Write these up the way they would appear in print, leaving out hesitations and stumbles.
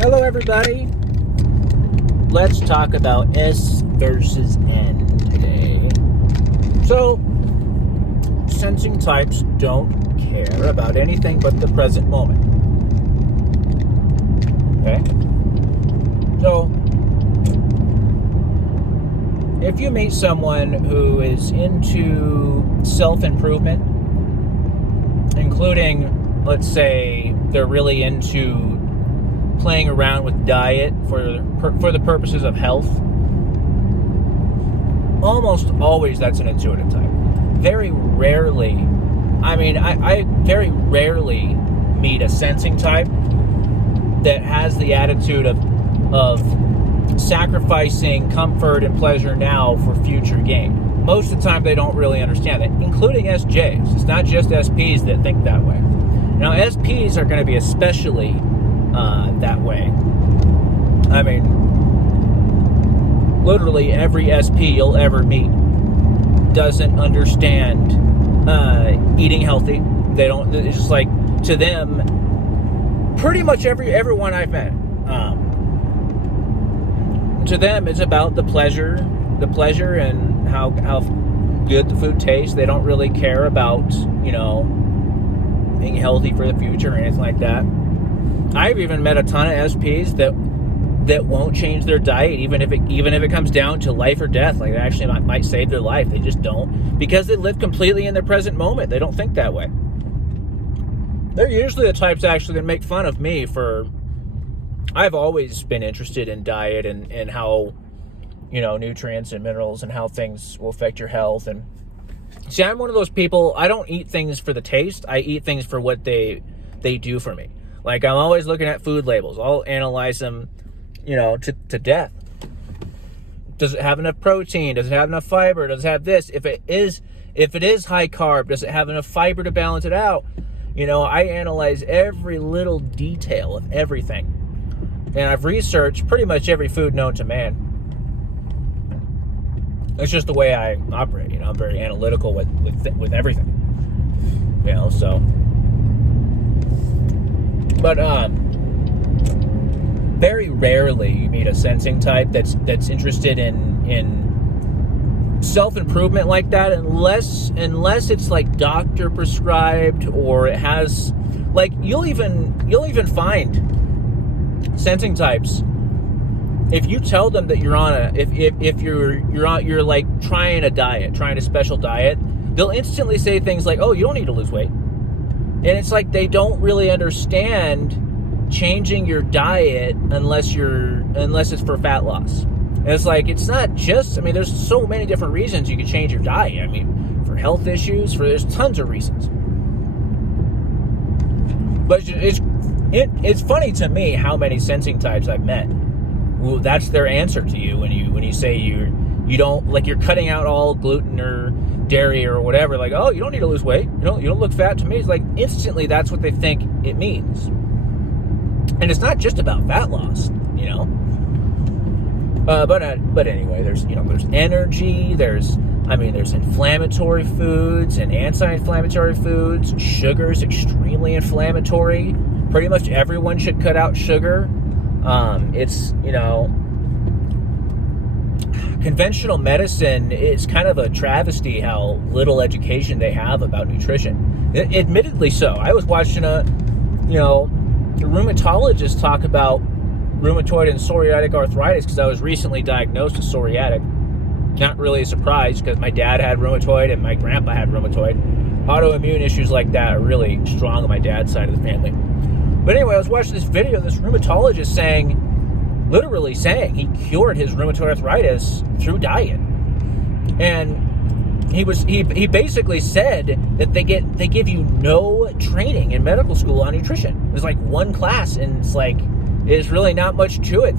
Hello, everybody. Let's talk about S versus N today. So, sensing types don't care about anything but the present moment. Okay? So, if you meet someone who is into self-improvement, including, let's say, they're really into playing around with diet for the purposes of health, almost always that's an intuitive type. Very rarely, I very rarely meet a sensing type that has the attitude of sacrificing comfort and pleasure now for future gain. Most of the time they don't really understand it, including SJs. It's not just SPs that think that way. Now, SPs are going to be especially that way. I mean, literally every SP you'll ever meet doesn't understand eating healthy. They don't. It's just like, to them, pretty much everyone I've met, to them it's about the pleasure and how good the food tastes. They don't really care about, being healthy for the future or anything like that. I've even met a ton of SPs that won't change their diet even if it comes down to life or death. Like, it actually might save their life. They just don't, because they live completely in their present moment. They don't think that way. They're usually the types actually that make fun of me for. I've always been interested in diet and how, nutrients and minerals and how things will affect your health. And see, I'm one of those people. I don't eat things for the taste. I eat things for what they do for me. Like, I'm always looking at food labels. I'll analyze them, to death. Does it have enough protein? Does it have enough fiber? Does it have this? If it is high carb, does it have enough fiber to balance it out? I analyze every little detail of everything. And I've researched pretty much every food known to man. It's just the way I operate. I'm very analytical with everything. So. But very rarely you meet a sensing type that's interested in self-improvement like that, unless it's like doctor prescribed, or it has, like, you'll even find sensing types, if you tell them that you're on you're like trying a special diet, they'll instantly say things like, "Oh, you don't need to lose weight." And it's like they don't really understand changing your diet unless it's for fat loss. And it's like, it's not just, there's so many different reasons you can change your diet. For health issues, there's tons of reasons. But it's funny to me how many sensing types I've met. Well, that's their answer to you when you say you don't, like, you're cutting out all gluten or dairy or whatever, like, "Oh, you don't need to lose weight. You don't look fat." To me, it's like, instantly that's what they think it means. And it's not just about fat loss, But anyway, there's energy. There's inflammatory foods and anti-inflammatory foods. Sugar is extremely inflammatory. Pretty much everyone should cut out sugar. It's conventional medicine is kind of a travesty how little education they have about nutrition. Admittedly so. I was watching a rheumatologist talk about rheumatoid and psoriatic arthritis, because I was recently diagnosed with psoriatic. Not really a surprise, because my dad had rheumatoid and my grandpa had rheumatoid. Autoimmune issues like that are really strong on my dad's side of the family. But anyway, I was watching this video of this rheumatologist literally saying he cured his rheumatoid arthritis through diet. And he basically said that they give you no training in medical school on nutrition. There's like one class, and it's really not much to it.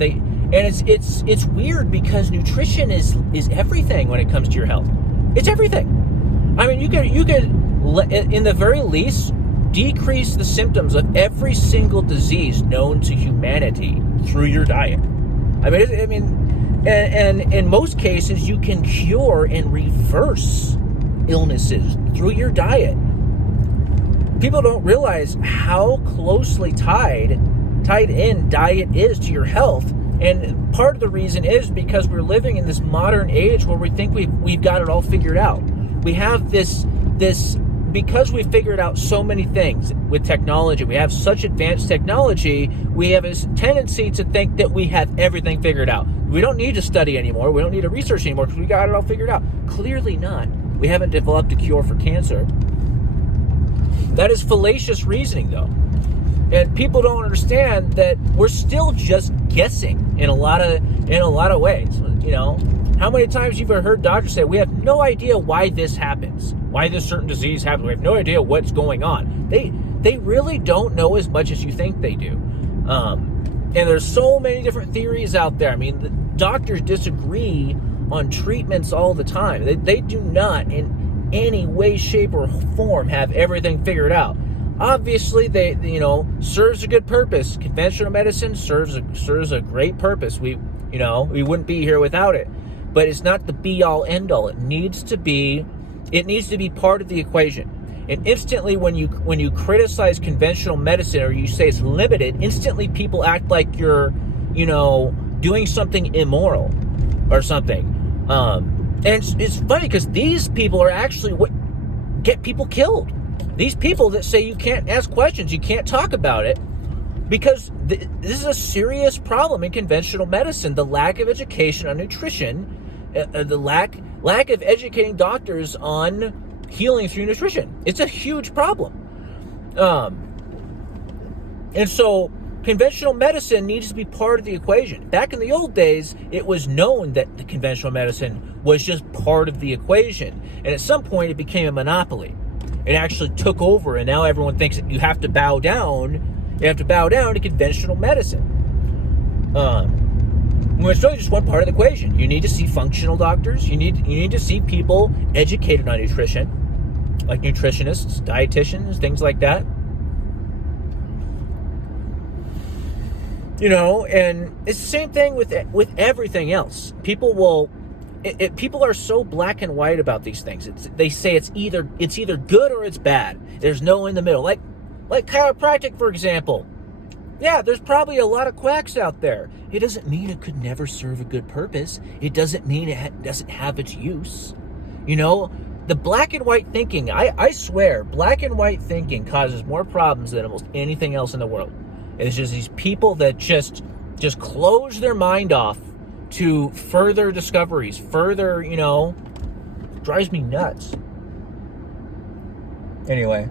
It's weird, because nutrition is everything when it comes to your health. It's everything. You could in the very least decrease the symptoms of every single disease known to humanity through your diet. And in most cases, you can cure and reverse illnesses through your diet. People don't realize how closely tied tied in diet is to your health. And part of the reason is because we're living in this modern age where we think we've got it all figured out. We have this because we figured out so many things with technology. We have such advanced technology. We have a tendency to think that we have everything figured out. We don't need to study anymore. We don't need to research anymore because we got it all figured out. Clearly not. We haven't developed a cure for cancer. That is fallacious reasoning, though. And people don't understand that we're still just guessing in a lot of ways. You know, how many times you've heard doctors say, we have no idea why this happens, why this certain disease happens. We have no idea what's going on. They really don't know as much as you think they do. And there's so many different theories out there. I mean, the doctors disagree on treatments all the time. They do not in any way, shape, or form have everything figured out. Obviously, they serves a good purpose. Conventional medicine serves a great purpose. We wouldn't be here without it. But it's not the be all end all. It needs to be part of the equation. And instantly, when you criticize conventional medicine or you say it's limited, instantly people act like you're doing something immoral or something. And it's funny because these people are actually what get people killed. These people that say you can't ask questions, you can't talk about it, because this is a serious problem in conventional medicine. The lack of education on nutrition, the lack of educating doctors on healing through nutrition. It's a huge problem. And so conventional medicine needs to be part of the equation. Back in the old days, it was known that the conventional medicine was just part of the equation. And at some point, it became a monopoly. It actually took over, and now everyone thinks that you have to bow down. You have to bow down to conventional medicine. It's really just one part of the equation. You need to see functional doctors. You need to see people educated on nutrition, like nutritionists, dietitians, things like that. And it's the same thing with everything else. People are so black and white about these things. They say it's either good or it's bad. There's no in the middle. Like chiropractic, for example. Yeah, there's probably a lot of quacks out there. It doesn't mean it could never serve a good purpose. It doesn't mean it doesn't have its use. The black and white thinking, I swear, black and white thinking causes more problems than almost anything else in the world. It's just these people that just close their mind off to further discoveries, drives me nuts. Anyway.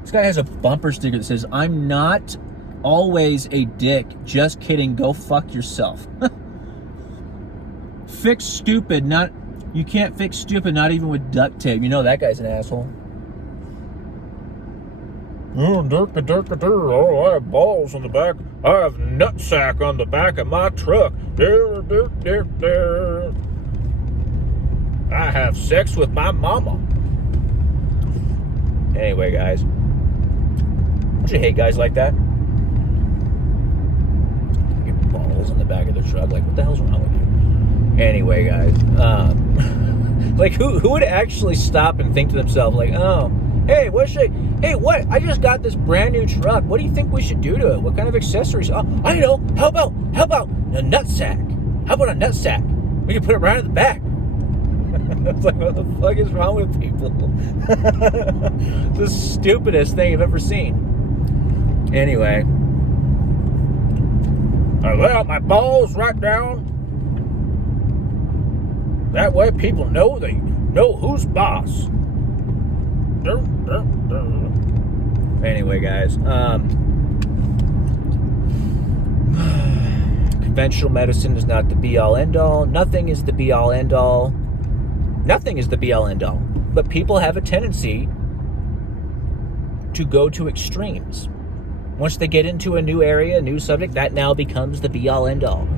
This guy has a bumper sticker that says, "I'm not always a dick, just kidding, go fuck yourself." You can't fix stupid, not even with duct tape. That guy's an asshole. Oh, I have balls on the back. I have nutsack on the back of my truck. I have sex with my mama. Anyway, guys. Don't you hate guys like that? Get balls on the back of the truck. Like, what the hell's wrong with you? Anyway, guys. Like, who would actually stop and think to themselves, like, oh, hey, what? I just got this brand new truck. What do you think we should do to it? What kind of accessories? Oh, I know. How about a nutsack? How about a nutsack? We can put it right in the back. It's like, what the fuck is wrong with people? The stupidest thing I've ever seen. Anyway. I lay out my balls right down. That way people know who's boss. Anyway, guys, conventional medicine is not the be-all, end-all. Nothing is the be-all, end-all. Nothing is the be-all, end-all. But people have a tendency to go to extremes. Once they get into a new area, a new subject, that now becomes the be-all, end-all.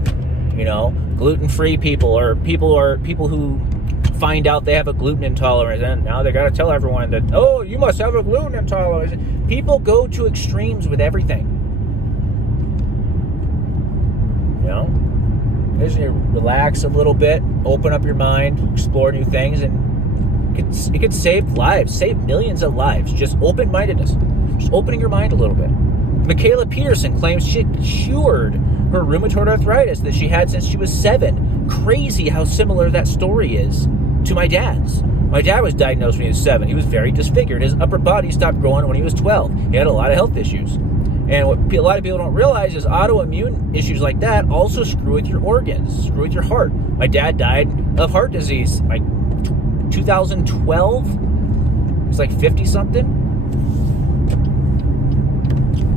Gluten-free people, or people who find out they have a gluten intolerance, and now they got to tell everyone that, oh, you must have a gluten intolerance. People go to extremes with everything. Just relax a little bit, open up your mind, explore new things, and it could save lives, save millions of lives. Just open-mindedness. Just opening your mind a little bit. Michaela Peterson claims she cured her rheumatoid arthritis that she had since she was 7. Crazy how similar that story is to my dad's. My dad was diagnosed when he was 7. He was very disfigured. His upper body stopped growing when he was 12. He had a lot of health issues. And what a lot of people don't realize is autoimmune issues like that also screw with your organs, screw with your heart. My dad died of heart disease like 2012. He was like 50-something.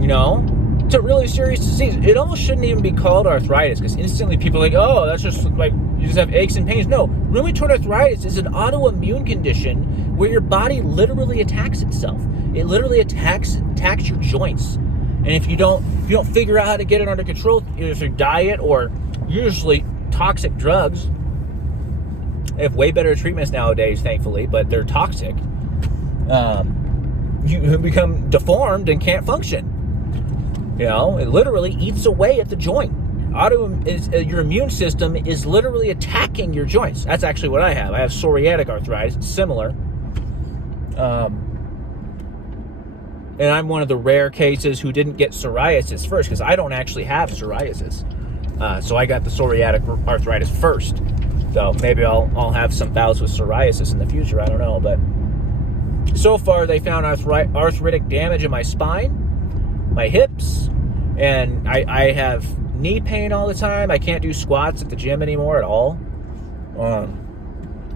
You know? It's a really serious disease. It almost shouldn't even be called arthritis, because instantly people are like, oh, that's just like, you just have aches and pains. No, rheumatoid arthritis is an autoimmune condition where your body literally attacks itself. It literally attacks your joints. And if you don't figure out how to get it under control, either through diet or usually toxic drugs. They have way better treatments nowadays, thankfully, but they're toxic. You become deformed and can't function. You know, it literally eats away at the joint. Your immune system is literally attacking your joints. That's actually what I have. I have psoriatic arthritis. It's similar. And I'm one of the rare cases who didn't get psoriasis first, because I don't actually have psoriasis. So I got the psoriatic arthritis first. So maybe I'll have some bouts with psoriasis in the future. I don't know. But so far, they found arthritic damage in my spine, my hips, and I have knee pain all the time. I can't do squats at the gym anymore at all.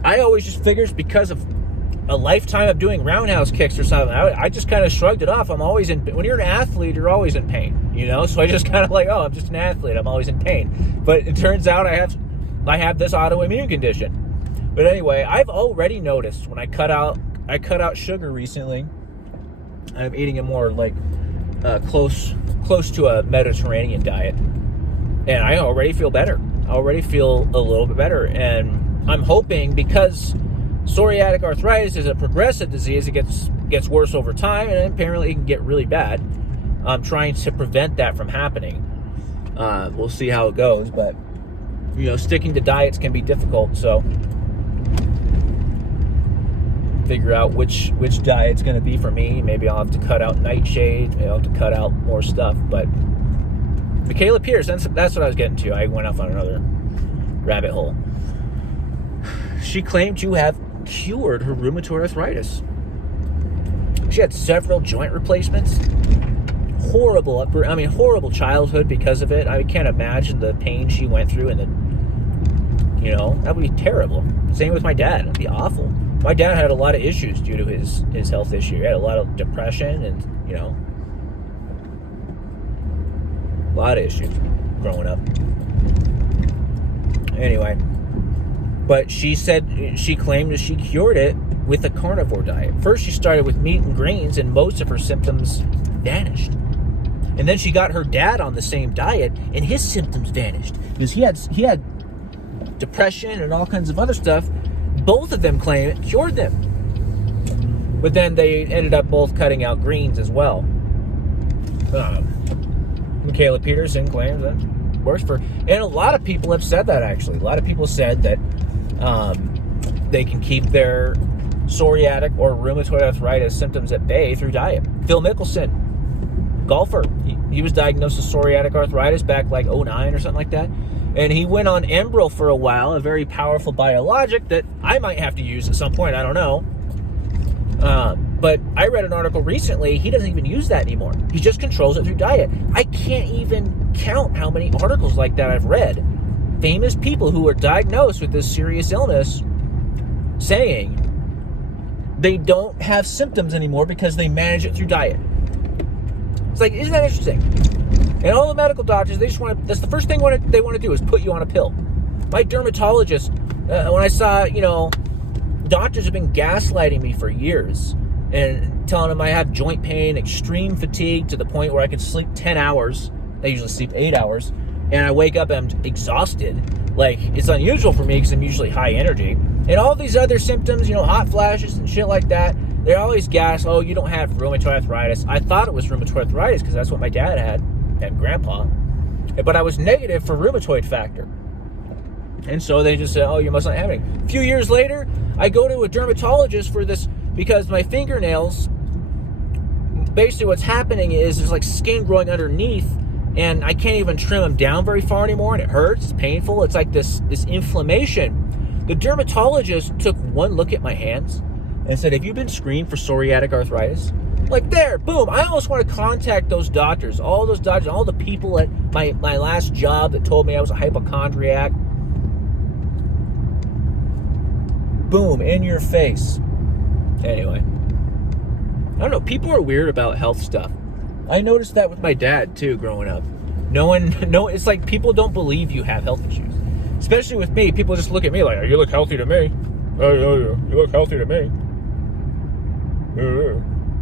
I always just figured because of a lifetime of doing roundhouse kicks or something, I just kind of shrugged it off. I'm always when you're an athlete, you're always in pain, you know? So I just kind of like, oh, I'm just an athlete. I'm always in pain. But it turns out I have this autoimmune condition. But anyway, I've already noticed when I cut out sugar recently. I'm eating a more like close to a Mediterranean diet, and I already feel better. I already feel a little bit better, and I'm hoping, because psoriatic arthritis is a progressive disease, it gets worse over time, and apparently it can get really bad. I'm trying to prevent that from happening. We'll see how it goes, but you know, sticking to diets can be difficult, so figure out which diet's going to be for me. Maybe I'll have to cut out nightshades. Maybe I'll have to cut out more stuff. But Michaela Pierce, that's what I was getting to. I went off on another rabbit hole. She claimed to have cured her rheumatoid arthritis. She had several joint replacements. Horrible childhood because of it. I can't imagine the pain she went through, and that would be terrible. Same with my dad. It'd be awful. My dad had a lot of issues due to his health issue. He had a lot of depression and, a lot of issues growing up. Anyway, but she claimed that she cured it with a carnivore diet. First, she started with meat and grains, and most of her symptoms vanished. And then she got her dad on the same diet, and his symptoms vanished because he had depression and all kinds of other stuff. Both of them claim it cured them. But then they ended up both cutting out greens as well. Michaela Peterson claims that works for... And a lot of people have said that, actually. A lot of people said that they can keep their psoriatic or rheumatoid arthritis symptoms at bay through diet. Phil Mickelson, golfer, he was diagnosed with psoriatic arthritis back like 2009 or something like that. And he went on Enbrel for a while, a very powerful biologic that I might have to use at some point. I don't know. But I read an article recently. He doesn't even use that anymore. He just controls it through diet. I can't even count how many articles like that I've read. Famous people who are diagnosed with this serious illness saying they don't have symptoms anymore because they manage it through diet. It's like, isn't that interesting? And all the medical doctors, that's the first thing they want to do is put you on a pill. My dermatologist, when I saw, doctors have been gaslighting me for years and telling them I have joint pain, extreme fatigue to the point where I can sleep 10 hours. I usually sleep 8 hours. And I wake up and I'm exhausted. Like, it's unusual for me because I'm usually high energy. And all these other symptoms, hot flashes and shit like that, they're always gas. Oh, you don't have rheumatoid arthritis. I thought it was rheumatoid arthritis because that's what my dad had. And grandpa, but I was negative for rheumatoid factor, and so they just said, oh, you must not have any. A few years later, I go to a dermatologist for this because my fingernails, basically what's happening is there's like skin growing underneath, and I can't even trim them down very far anymore, and it hurts, it's painful. It's like this inflammation. The dermatologist took one look at my hands and said, have you been screened for psoriatic arthritis? Like, there, boom. I almost want to contact those doctors, all the people at my last job that told me I was a hypochondriac. Boom, in your face. Anyway, I don't know, people are weird about health stuff. I noticed that with my dad too growing up. It's like people don't believe you have health issues. Especially with me, people just look at me like, oh, you look healthy to me. Oh, you look healthy to me.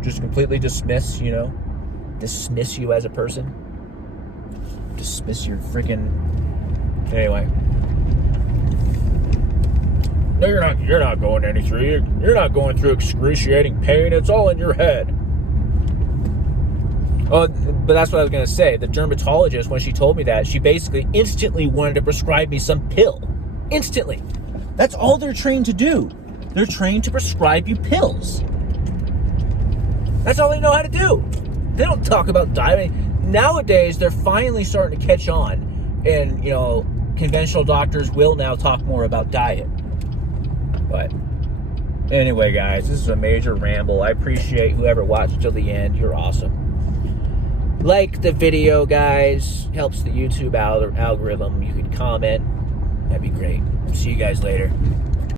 Just completely dismiss you as a person. Dismiss your freaking... Anyway. No, you're not going any through. You're not going through excruciating pain. It's all in your head. Oh, but that's what I was going to say. The dermatologist, when she told me that, she basically instantly wanted to prescribe me some pill. Instantly. That's all they're trained to do. They're trained to prescribe you pills. That's all they know how to do. They don't talk about diet. Nowadays, they're finally starting to catch on. And, conventional doctors will now talk more about diet. But anyway, guys, this is a major ramble. I appreciate whoever watched till the end. You're awesome. Like the video, guys. Helps the YouTube algorithm. You could comment. That'd be great. See you guys later.